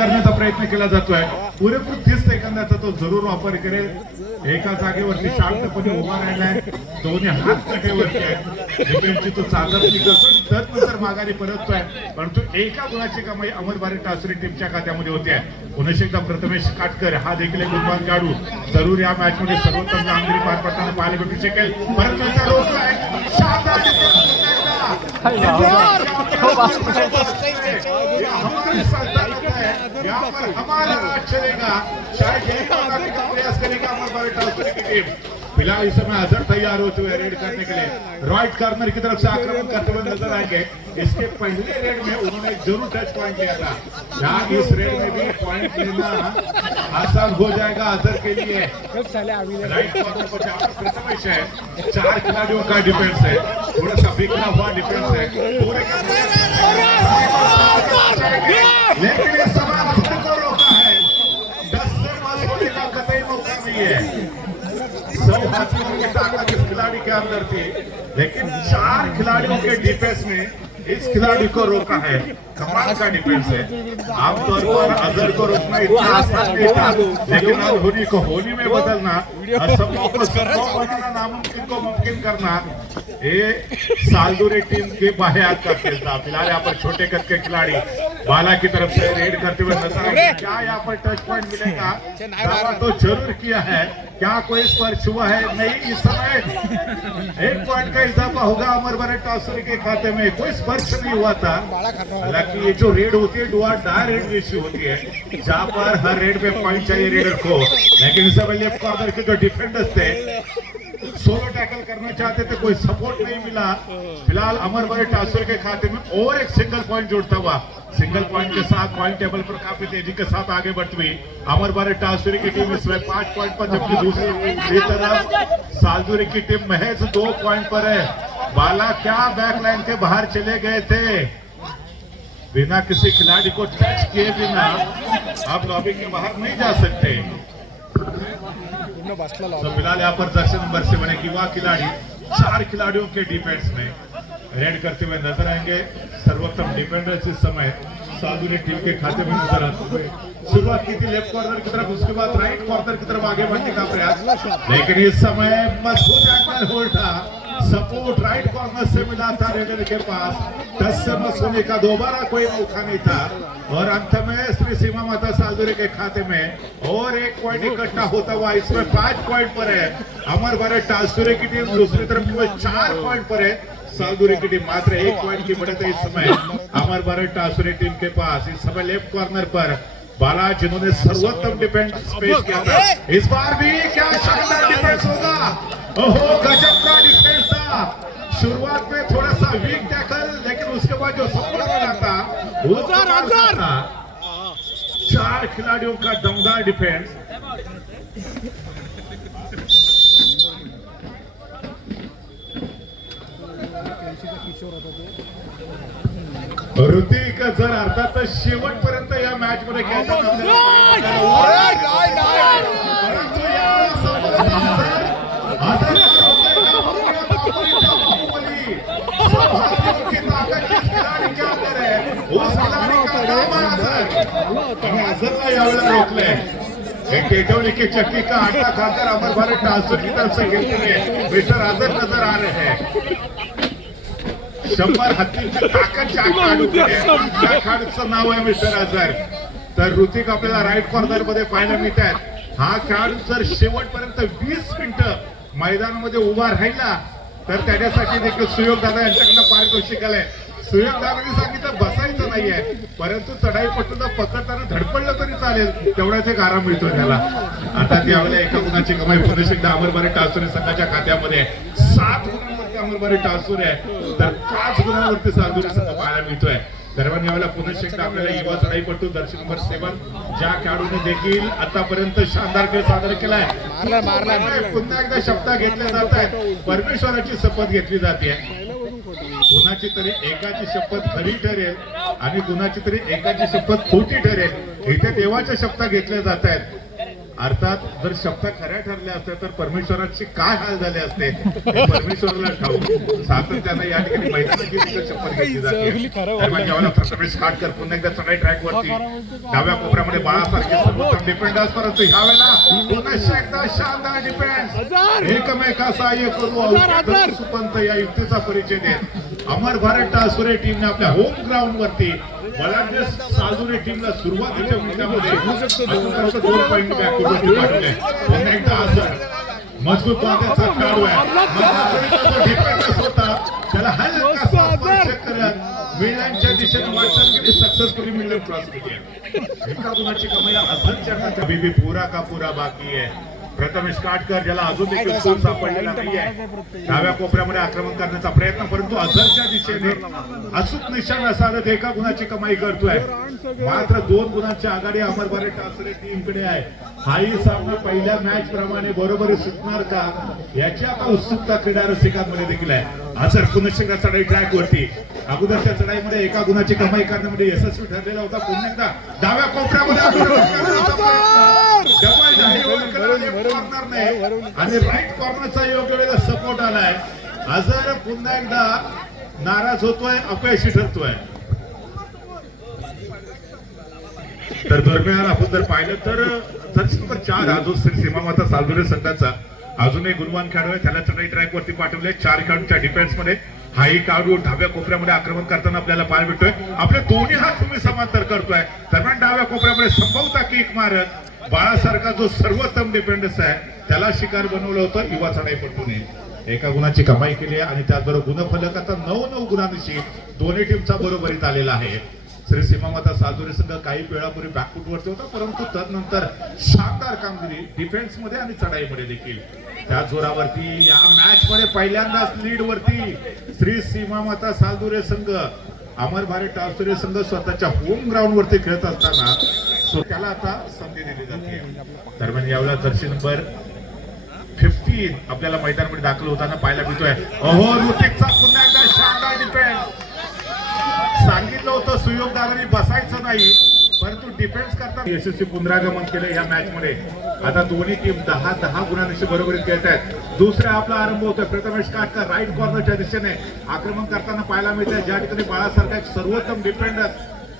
करण्याचा प्रयत्न केला जातोय. पुरेपूर 30 सेकंदाचा तो जरूर वापर करेल. एका जागेवरती शांतपणे उभा राहिलाय, दोन्ही हात कटेवरती आहेत. डिफेन्सची तो चादर निघतो, त्यानंतर माघारी परततोय, परंतु एका गुणाची कमाई अमर भारत टासुरी टीमच्या खात्यामध्ये होते. पुन्हा एकदा प्रथमेश काटकर हा देखील एक गुणवान खेळाडू जरूर या मॅच मध्ये सर्वोत्तम कामगिरी पार पडताना पाहायला भेटू शकेल. परंतु त्याचा रोख आहे शानदार हमारा राज चलेगा, शायद यही प्रयास करेगा अमर भारत टासुरी की टीम. फिलहाल इस समय अजहर तैयार हो चुके हैं रेड करने के लिए. राइट कॉर्नर की तरफ से आक्रमण करते हुए नजर आएंगे. इसके पहले रेड में उन्होंने जरूर टच पॉइंट लिया था. यहाँ इस रेड में भी पॉइंट लेना आसान हो जाएगा अजहर के लिए. राइट कॉर्नर पर जहाँ पर प्रथमेश है, 4 खिलाड़ियों का डिफेंस है, थोड़ा सा बिखरा हुआ डिफेंस है. पूरे का लेकिन इस समय खुद को रोका है. 10 से पास होने का कतई मौका नहीं है. 100 हाथियों की ताकत इस खिलाड़ी के अंदर थी, लेकिन 4 खिलाड़ियों के डिफेंस में इस खिलाड़ी को रोका है. कमाल का डिफेंस है. आमतौर पर अजहर को रोकना इतना आसान नहीं था, लेकिन अब होली को होली में बदलना, असंभव को संभव बनाना, नामुमकिन को मुमकिन करना, ये सालदुरी टीम के बाहयात का खेल था. फिलहाल यहाँ पर छोटे कद के खिलाड़ी बाला की तरफ से रेड करते हुए नजर आए. क्या यहाँ पर टच पॉइंट मिलेगा? दावा तो जरूर किया है. क्या कोई स्पर्श हुआ है? नहीं. इस समय 1 पॉइंट का इजाफा होगा अमर भारत टासुरी के खाते में. कोई स्पर्श नहीं हुआ था. हालांकि ये जो रेड होती है डू और डाई रेड रेशियो होती है, जहां पर हर रेड पे पॉइंट चाहिए रेडर को. लेकिन इस समय लेफ्ट कॉर्नर के जो डिफेंडर्स थे सोलो टैकल करना चाहते थे, कोई सपोर्ट नहीं मिला. फिलहाल अमर भारत टासुरी के खाते में और एक सिंगल पॉइंट जुड़ता हुआ. सिंगल पॉइंट के साथ पॉइंट टेबल पर काफी तेजी के साथ आगे बढ़ती हुई अमर भारत टासुरी की टीम इसमें 5 पॉइंट पर, जबकि दूसरी तरफ सालदुरी की टीम महज 2 पॉइंट पर है. बाला क्या बैकलाइन के बाहर चले गए थे, बिना किसी खिलाड़ी को टच किए बिना आप लॉबी के बाहर नहीं जा सकते. तो फिलहाल यहाँ पर जर्सी नंबर 7 युवा खिलाड़ी 4 खिलाड़ियों के डिफेंस में रेड करते हुए नजर आएंगे. सर्वोत्तम डिफेंडर्स इस समय सालदुरी टीम के खाते में नजर आते हुए. शुरुआत की थी लेफ्ट कॉर्नर की तरफ, उसके बाद राइट कॉर्नर की तरफ आगे बढ़ने का प्रयास, लेकिन इस समय मजबूत एंगल होल्ड था. सपोर्ट राइट कॉर्नर से मिला था रेडर के पास. 10 से मस होने का दोबारा कोई मौका नहीं था. और अंत में श्री सीमा माता सालदुरी के खाते में और 1 पॉइंट इकट्ठा होता हुआ इसमें 5 पॉइंट पर है अमर भारत टासुरी की टीम. दूसरी तरफ 4 पॉइंट पर है सालदुरी की टीम. मात्र 1 पॉइंट की बढ़त है इस समय अमर भारत टासुरी टीम के पास. इस समय लेफ्ट कॉर्नर पर बाला, जिन्होंने सर्वोत्तम डिफेंस पेश किया था, इस बार भी क्या शानदार डिफेंस होगा. ओहो, गजब का डिफेंस था. शुरुआत में थोड़ा सा वीक टैकल, लेकिन उसके बाद जो सपोर्ट मिला था वो था. 4 खिलाड़ियों का दमदार डिफेंस. ऋतिक जर अर्थात शेवटपर्यंत या मॅच मध्ये यावेळेला रोकले. केटौली की चक्की का आटा खाकर अमर भारत टासुरी की तरफ से खेलते हुए मिस्टर अजहर नजर आ रहे हैं. 100 हत्तीची ताकद ज्या खेळाडूचं नाव आहे मिस्टर अजहर. तर ऋतिक आपल्याला राईट कॉर्नर मध्ये पाहायला मिळतात. हा खेळाडू जर शेवटपर्यंत 20 मिनिटं मैदानामध्ये उभा राहिला तर त्याच्यासाठी देखील सुयोग दादा यांच्याकडनं पारितोषिक आलंय. सुयोग दादांनी सांगितलं बसायचं नाहीये, परंतु चढाईपटूला पकडताना धडपडलं तरी चालेल, तेवढाच एक आराम मिळतो त्याला. आता त्यावेळेला एका गुणाची कमाई पुन्हा एकदा अमर भारत टासुरी संघाच्या खात्यामध्ये. 7 गुणांवरती अमर भारत टासुरी आहे, तर 5 गुणांवरती सालदुरी संघ पाहायला मिळतोय. दरम्यान यावेळेला पुन्हा एकदा आपल्याला युवा चढाईपटू जर्सी नंबर 7 ज्या खेळाडूने देखील आतापर्यंत शानदार खेळ सादर केलाय, पुन्हा एकदा शपथ घेतल्या जात आहेत. परमेश्वराची शपथ घेतली जाते. कुणाची तरी एकाची शपथ खरी ठरेल आणि कुणाची तरी एकाची शपथ खोटी ठरेल. इथे देवाच्या शपथ घेतल्या जात आहेत. अर्थात जर शब्द खऱ्या ठरल्या असत्या तर परमेश्वराचे काय हाल झाले असते हे परमेश्वराला ठाऊक. सातत्याने या ठिकाणी मैदानाची देखील शपथ घेतली जाते. दरम्यान जेव्हा प्रथमेश काटकर पुन्हा एकदा चढाई ट्रॅक वरती डाव्या कोपऱ्यामध्ये बाळासारखे सर्वोत्तम डिफेंडर्स, परंतु ह्यावेळेला पुन्हा एकदा शानदार डिफेन्स एकमेका सहाय्य करू सुपंत या युक्तीचा परिचय देत अमर भारत टासुरे टीमने आपल्या होम ग्राउंड वरती बलाढ्य सालुरे टीमला सुरुवातीच्या मिनिटांमध्ये 2 पॉइंट बॅकवरती पाठवले. पुन्हा एकदा असं मजबूत बांधाचा खेळाडू आहे डिफेंडर्स होता त्याला हलकासा स्पर्श करत मिडलाईनच्या दिशेने वाटचाल केली. सक्सेसफुली मिडलाईन क्रॉस केली आहे. एका गुणाची कमाई असंख्य अभी भी पूरा का पूरा बाकी आहे. प्रथमेश काटकर ज्याला अजून देखील स्कोर सापडलेला नाहीये डाव्या कोपऱ्यामध्ये आक्रमण करण्याचा प्रयत्न, परंतु अझरच्या दिशेने अचूक निशाणा साधत एका गुणाची कमाई करतोय. मात्र 2 गुणांची आघाडी अमर भारत टासुरे टीमकडे आहे. हाही सामना पहिल्या मॅच प्रमाणे बरोबरी सुटणार का याची आता उत्सुकता क्रीडा रसिकांमध्ये देखील आहे. अझर पुन्हा चढाई ट्रॅक वरती अगोदरच्या चढाईमध्ये एका गुणाची कमाई करण्यामध्ये यशस्वी ठरलेला होता. पुन्हा एकदा डाव्या कोपऱ्यामध्ये आणि राईट कॉर्नरचा योग्य वेळेला सपोर्ट आलाय. अझर पुन्हा एकदा नाराज होतोय, अपयशी ठरतोय. तर दरम्यान आपण जर पाहिलं तर 4 अजून सीमामाता सालुरे संघाचा अजून एक गुणवान खेळाडू आहे त्याला चढाई ट्रॅक वरती पाठवले. 4 खेळाडूच्या डिफेन्स मध्ये हाही खेळाडू डाव्या कोपऱ्यामध्ये आक्रमण करताना आपल्याला पाहायला भेटतोय. आपले दोन्ही हात तुम्ही समांतर करतोय. दरम्यान डाव्या कोपऱ्यामध्ये संभवता किक मारत बाळासारखा जो सर्वोत्तम डिफेंडर्स आहे त्याला शिकार बनवलं होतं युवा चढाईपटूने. एका गुणाची कमाई केली आहे आणि त्याचबरोबर गुणफलक आता 9 गुणांशी दोन्ही टीमचा बरोबरीत आलेला आहे. श्री सीमामाता सालुरे संघ काही वेळापूर्वी बॅकफुट वरती होता, परंतु तदनंतर शानदार कामगिरी डिफेन्स मध्ये आणि चढाईमध्ये देखील. त्या जोरावरती या मॅच मध्ये पहिल्यांदाच लीड वरती श्री सीमामाता सालुरे संघ. अमर भारत टासुरे संघ स्वतःच्या होम ग्राउंड वरती खेळत असताना त्याला आता संधी दिली जाते. दरम्यान यावेळेला जर्सी नंबर 15 आपल्याला मैदानामध्ये दाखल होताना पाहायला मिळतोय. अहो ऋतिकचा पुन्हा एकदा शानदार डिफेन्स. सांगितलं होतं सुयोगदारांनी बसायचं नाही, परंतु डिफेन्स करताना यशस्वी पुनरागमन केलं या मॅच मध्ये. आता दोन्ही टीम 10 गुणांशी बरोबरीत खेळत आहेत. दुसरा आपला आरंभ होतोय. प्रथमेश काटकर राईट कॉर्नरच्या दिशेने आक्रमण करताना पाहायला मिळतंय. ज्या ठिकाणी बाळासारखा एक सर्वोत्तम डिफेंडर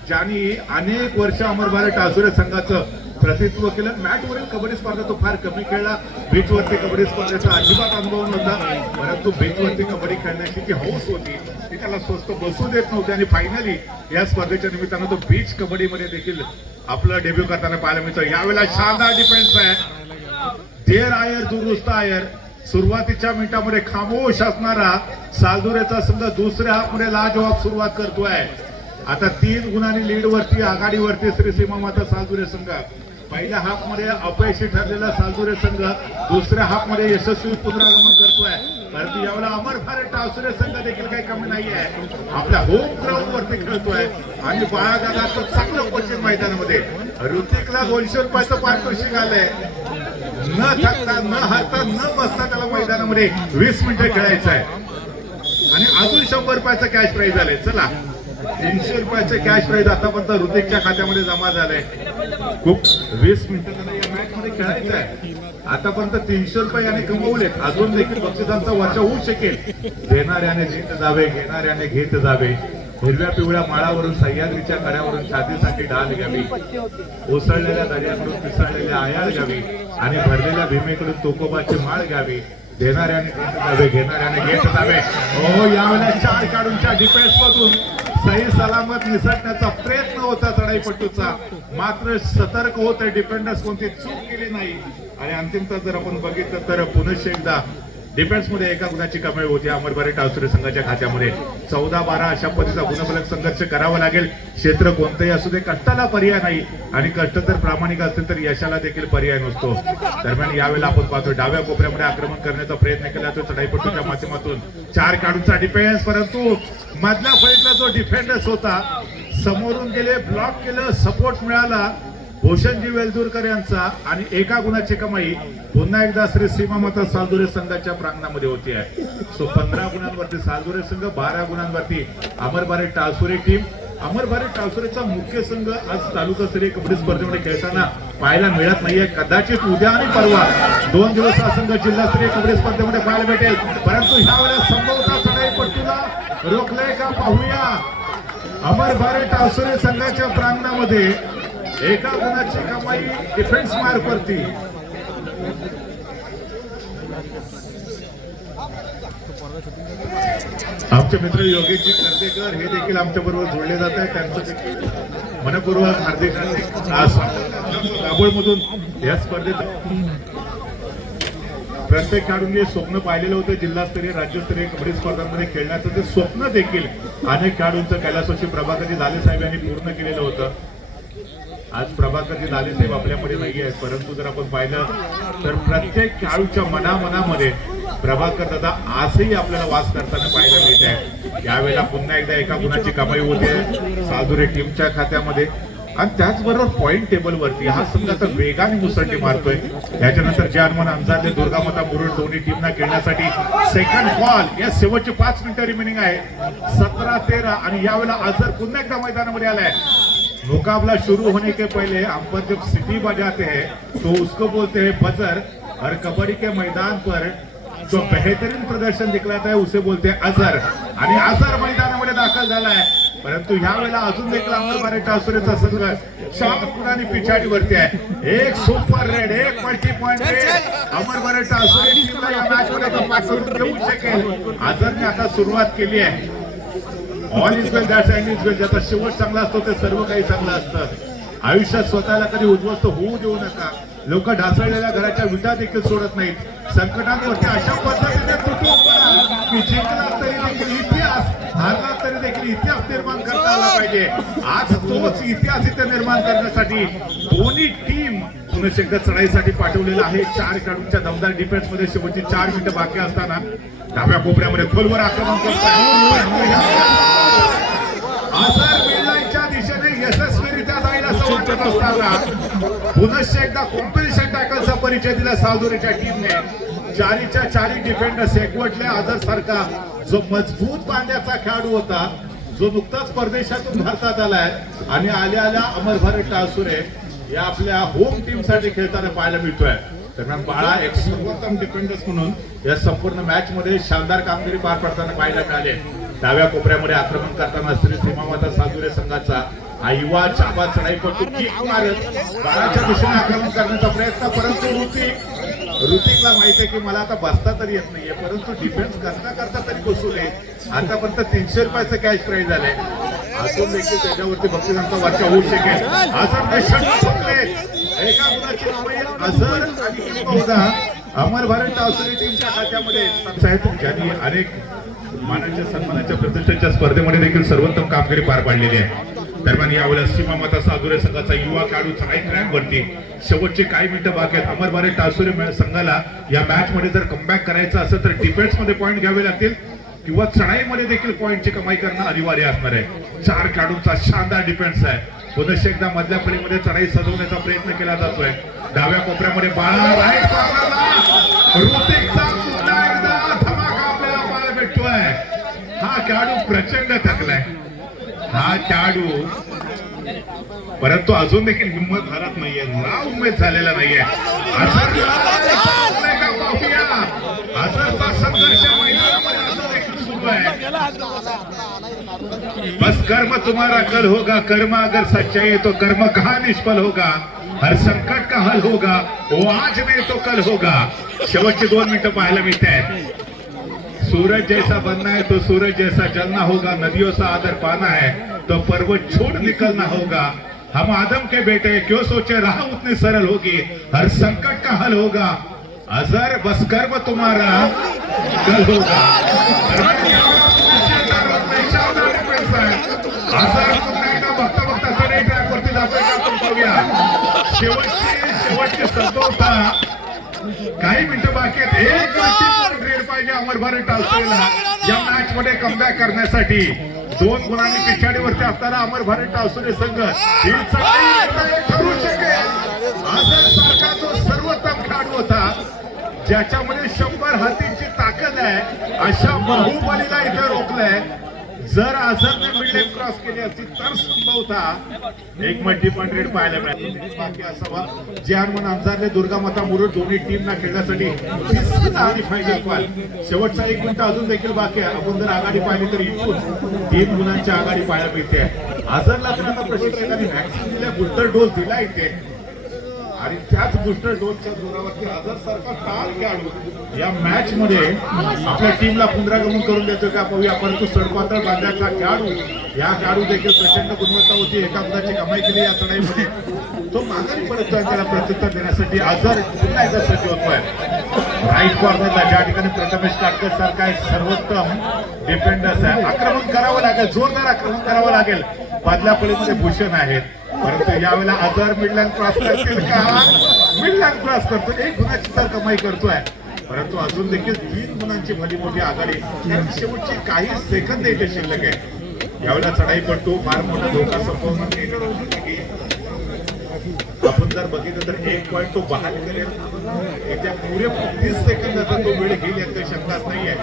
ज्यांनी अनेक वर्ष अमर भारत टासुरे संघाचं प्रतिनिधित्व केलं. मॅच वरील कबड्डी स्पर्धा तो फार कमी खेळला. बीच वरती कबड्डी स्पर्धेचा अजिबात अनुभव नव्हता, परंतु बीच वरती कबड्डी खेळण्याची जी हौस होती ती त्याला स्वस्त बसू देत नव्हती आणि फायनली या स्पर्धेच्या निमित्तानं तो बीच कबड्डी मध्ये देखील आपलं डेब्यू करताना पाहायला मिळतं. यावेळेला शानदार डिफेन्स आहे. देर आयर दुरुस्त आयर. सुरुवातीच्या मिनिटांमध्ये खामोश असणारा सालुरेचा संघ दुसऱ्या हाफमध्ये लाजवाब सुरुवात करतोय. आता 3 गुणांनी लीड वरती आघाडीवरती श्री सीमामाता सालुरे संघ. पहिल्या हाफ मध्ये अपयशी ठरलेला सालुरे संघ दुसऱ्या हाफ मध्ये यशस्वी पुनरागमन करतोय. परंतु यावेळेला अमर भारत टासुरे संघ देखील काही कमी नाहीये. आपल्या होम ग्राउंड वरती खेळतोय आणि बाळादादाचं चांगलं कोचिंग मैदानामध्ये. ऋतिकला 200 रुपयाचं पारितोषिक आलंय. न थकता न हारता न बसता त्याला मैदानामध्ये 20 मिनिटं खेळायचं आहे आणि अजून 100 रुपयाचं कॅश प्राइज आलंय. चला 300 रुपयाचे कॅश प्राइज आतापर्यंत ऋतिकच्या खात्यामध्ये जमा झालंय. खूप 20 मिनिटं त्याला या मॅच मध्ये खेळायचं आहे. आतापर्यंत 300 रुपये याने कमवलेत. अजून देखील बक्षिसांचा वर्षा होऊ शकेल. देणाऱ्याने जीत जावे, घेणाऱ्याने घेत जावे. हिरव्या पिवळ्या माळावरून सह्याद्रीच्या कड्यावरून छातीसाठी ढाल घ्यावी. ओसळलेल्या दर्याकडून पिसाळलेल्या आयाळ घ्यावी आणि भरलेल्या भीमेकडून तोकोबाची माळ घ्यावी. देणाऱ्याने घेत जावे, घेणाऱ्याने घेत जावे. हो यावेळेला 4 खेळाडूंच्या डिफेन्स मधून सही सलामत निसटण्याचा प्रयत्न होता चढाईपटूचा. मात्र सतर्क होते डिफेंडर्स, कोणती चूक केली नाही. आणि अंतिमतः जर आपण बघितलं तर पुनश्च एकदा डिफेन्स मध्ये एका गुणाची कमाई होती अमर भारत टासुरे संघाच्या खात्यामध्ये. 14-12 अशा पद्धतीचा गुणफलक संघर्ष करावा लागेल. क्षेत्र कोणतंही असू दे, कष्टाला पर्याय नाही आणि कष्ट जर प्रामाणिक असतील तर यशाला देखील पर्याय नसतो. दरम्यान यावेळेला आपण पाहतो डाव्या कोपऱ्यामध्ये आक्रमण करण्याचा प्रयत्न केला तो चढाईपटूच्या माध्यमातून. 4 खेळाडूंचा डिफेन्स, परंतु मधल्या फळीतला जो डिफेंडर्स होता समोरून गेले, ब्लॉक केलं, सपोर्ट मिळाला भूषणजी वेलदुरकर यांचा आणि एका गुणाची कमाई पुन्हा एकदा श्री सीमामाता सालुरे संघाच्या प्रांगणामध्ये होती आहे. 15 गुणांवरती सालुरे संघ, 12 गुणांवरती अमर भारत टासुरे टीम. अमर भारत टावसरेचा मुख्य संघ आज तालुकास्तरीय कबड्डी स्पर्धेमध्ये खेळताना पाहायला मिळत नाहीये. कदाचित उद्या आणि परवा 2 दिवस हा संघ जिल्हास्तरीय कबड्डी स्पर्धेमध्ये पाहायला भेटेल. परंतु ह्या वेळेला संभवता चढाईपट्टीला रोखलंय का पाहूया. अमर भारत टावसरे संघाच्या प्रांगणामध्ये एका गुणाची कमाई डिफेन्स मार्कवरती. आमचे मित्र योगेशजी कर्तेकर हे देखील आमच्या बरोबर जोडले जात आहेत. त्यांचं देखील मनपूर्वक हार्दिक दाभोळमधून या स्पर्धेत प्रत्येक खेळाडूंनी स्वप्न पाहिलेलं होतं जिल्हास्तरीय राज्यस्तरीय कबड्डी स्पर्धांमध्ये खेळण्याचं. ते स्वप्न देखील अनेक खेळाडूंचं कैलासवासी प्रभाकरजी लाले साहेब यांनी पूर्ण केलेलं होतं. आज प्रभाकरजी लाले साहेब आपल्यामध्ये नाही आहेत, परंतु जर आपण पाहिलं तर प्रत्येक खेळाडूच्या मनामध्ये प्रभाकर दादा आजही आपल्याला वास करताना पाहायला मिळत आहे. यावेळेला पुन्हा एकदा एका गुणाची कमाई होते सालदुरे टीमच्या खात्यामध्ये. आणि त्याचबरोबर पॉइंट टेबल वरती हा संघ आता वेगाने मुसंडी मारतोय. याच्यानंतर जर्मन अंजादे दुर्गामाता मुरुड दोन्ही टीमना खेळण्यासाठी सेकंड कॉल. या शेवटचे 5 मिनिटं रिमेनिंग आहे. 17-13 आणि यावेळेला अजर पुन्हा एकदा मैदानामध्ये आलाय. मुकाबला शुरू होने के पहले अंपायर जब सिटी बजाते हैं तो उसको बोलते हैं बजर, और कबड्डी के मैदान पर जो बेहतरीन प्रदर्शन दिखलाता है उसे बोलते हैं अजर. आणि अजर मैदानामध्ये दाखल झालाय. परंतु ह्या वेळेला अजून देखील अमर भारत टावसरेचा संघ 4 गुणांनी पिछाडीवरती आहे. एक सुपर रेड, एक मल्टी पॉइंट रेड. अमर भारत टावसरे टीमला या मॅच मध्ये कमबॅक करून देऊ शकेल. अजरने आता सुरुवात केली आहे. All is well that's end is well. ज्याचा शेवट चांगला असतो ते सर्व काही चांगलं असतं. आयुष्यात स्वतःला कधी उद्ध्वस्त होऊ देऊ नका. लोक ढासळलेल्या घराच्या विटा देखील सोडत नाहीत. संकटांवरती अशा पद्धतीने तुटून पडा की जिंकला तरी देखील इतिहास, हारला तरी देखील इतिहास निर्माण करता आला पाहिजे. आज तोच इतिहास इथे निर्माण करण्यासाठी दोन्ही टीम पुन्हा एकदा चढाईसाठी पाठवलेला आहे. 4 खेळाडूंच्या दमदार डिफेन्स मध्ये शेवटची 4 मिनिटं बाकी असताना डाव्या कोपऱ्यामध्ये खोलवर आक्रमण करतात. दिशेने यशस्वीरित्या जाईल असं वाटत असताना पुन्हा एकदा कॉम्बिनेशन टॅकलचा परिचय दिला सालदुरेच्या टीमने. 4च्या 4 डिफेंडर्स एकवटले. आदर सारखा जो मजबूत बांध्याचा खेळाडू होता, जो नुकताच परदेशातून भारतात आलाय आणि आल्या अमर भारत टावसरे या आपल्या होम टीम साठी खेळताना पाहायला मिळतोय. दरम्यान बाळा एक सर्वोत्तम डिफेंडर्स म्हणून या संपूर्ण मॅच मध्ये शानदार कामगिरी पार पडताना पाहायला मिळाले. डाव्या कोपऱ्यामध्ये आक्रमण करताना श्री सीमामाता सालदुरे संघाचा आईवा चाबा चढाईपट्टू किक मारत बाळाच्या दिशेने आक्रमण करण्याचा प्रयत्न. परंतु ऋतिकला माहिती आहे की मला आता बसता तरी येत नाहीये, परंतु डिफेन्स करता तरी बसू नये. आतापर्यंत 300 रुपयाचं कॅश प्राईज झालंय. अजून देखील त्याच्यावरती बक्षिसांचा वाचा होऊ शकेल. एका गुणाची कमाई अझर आणि बहुधा अमर भारत टावसरे टीमच्या खात्यामध्ये साहेब ज्यांनी अनेक मानाच्या सन्मानाच्या प्रतिष्ठेच्या स्पर्धेमध्ये देखील सर्वोत्तम कामगिरी पार पाडलेली आहे. दरम्यान यावेळेला सीमामाता सालदुरे संघाचा युवा खेळाडू चढाईवरती शेवटचे काही मिनिटं बाकी आहेत. अमर भारत टावसरे संघाला या मॅच मध्ये जर कमबॅक करायचं असेल तर डिफेन्स मध्ये पॉईंट घ्यावे लागतील किंवा चढाईमध्ये देखील पॉईंटची कमाई करणं अनिवार्य असणार आहे. 4 खेळाडूंचा शानदार डिफेन्स आहे. पुन्हा एकदा मधल्या फळीमध्ये चढाई सजवण्याचा प्रयत्न केला जातोय. डाव्या कोपऱ्यामध्ये बाळा राईट ऋतिकचा पुन्हा एकदा धमाका आपल्याला पाहायला भेटतोय. हा खेळाडू प्रचंड थकलाय. हा खेळाडू परंतु अजून देखील हिंमत हरत नाहीये, नाव उमेद झालेला नाहीये. अजरचा संघर्ष मैदानामध्ये असं देखील सुरू आहे. बस कर्म तुम्हारा कल होगा, कर्म अगर सच्चा है तो कर्म कहाँ निष्फल होगा, हर संकट का हल होगा वो आज नहीं तो कल होगा. शेवटचे 2 मिनिटं पाहायला मिळत आहेत. सूरज जैसा बनना है तो सूरज जैसा जलना होगा, नदियों सा आदर पाना है तो पर्वत छोड़ निकलना होगा. हम आदम के बेटे क्यों सोचे राह उतनी सरल होगी, हर संकट का हल होगा. अजर बस कर्म तुम्हारा कल होगा. बघता बघता सगळे ट्रॅक वरती जातोय का आपण पाहूया. शेवटचे संपवता काही मिनिटं बाकी आहेत. एक रेड पाहिजे अमर भारत टावसरेला या मॅच मध्ये कमबॅक करण्यासाठी. 2 गुणांनी पिछाडीवरती असताना अमर भारत टावसरे संघ ठरू शकेल. अजर सारखा जो सर्वोत्तम खेळाडू होता, ज्याच्यामध्ये 100 हातींची ताकद आहे, अशा बाहुबलीला इथे रोखलंय. जर अझरने मिडलाईन क्रॉस केली असती तर संभवतः एक मल्टी पॉइंट रेड पाहायला मिळाली. बाकी असावा जे हनुमान अंजारने दुर्गामाता मुरुड दोन्ही टीमना खेळण्यासाठी आणि फायनल कॉल. शेवटचा 1 मिनिट अजून देखील बाकी आहे. आपण जर आघाडी पाहिली तर इथून 3 गुणांची आघाडी पाहायला मिळते. अझरला पण आता प्रशिक्षकांनी व्हॅक्सिन दिल्या, बूस्टर डोस दिला इथे आणि त्याच बूस्टर डोसच्या जोरावरती अझर सारखा टाळ खेळाडू या मॅच मध्ये आपल्या टीमला पुनरागमन करून देतो का पाहूया. परंतु सडपातळ बांधण्याचा खेळाडू या खेळाडू देखील प्रचंड गुणवत्ता होती. एका गुणाची कमाई केली या चढाईमध्ये. तो माघारी पडतोय त्याला प्रत्युत्तर देण्यासाठी अझर पुन्हा एकदा सज्ज होतोय. राईट कॉर्नरला ज्या ठिकाणी प्रथमेश काटकर सारखा एक सर्वोत्तम डिफेंडर्स आहे. आक्रमण करावं लागेल, जोरदार आक्रमण करावं लागेल. बदल्या फळीमध्ये भूषण आहेत, परंतु यावेळेला अझर मिडलाईन क्रॉस करतील का? मिडलाईन क्रॉस करतो, 1 गुणाची तर कमाई करतोय. परंतु अजून देखील 3 गुणांची भली मोठी आघाडी, कारण शेवटची काही सेकंद इथे शिल्लक आहे. यावेळेला चढाई पडतो, फार मोठा धोका संपवणार. आपण जर बघितलं तर 1 पॉईंट तो बहाल करेल. येत्या पुरेपूर 30 सेकंदाचा तो वेळ घेईल यात काही शंकाच नाहीये.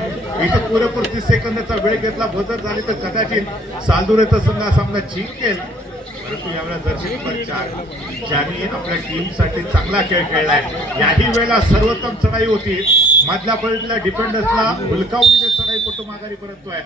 इथे पुरेपूर 30 सेकंदाचा वेळ घेतला, बदल झाली तर कदाचित सालदुरेचा संघ हा सामना जिंकेल. परंतु यावेळेला दर्शक ज्यांनी आपल्या टीमसाठी चांगला खेळ खेळलाय, याही वेळेला सर्वोत्तम चढाई होती. मधल्या फळीतल्या डिफेंडर्सला हुलकावून चढाई पटू माघारी परततोय.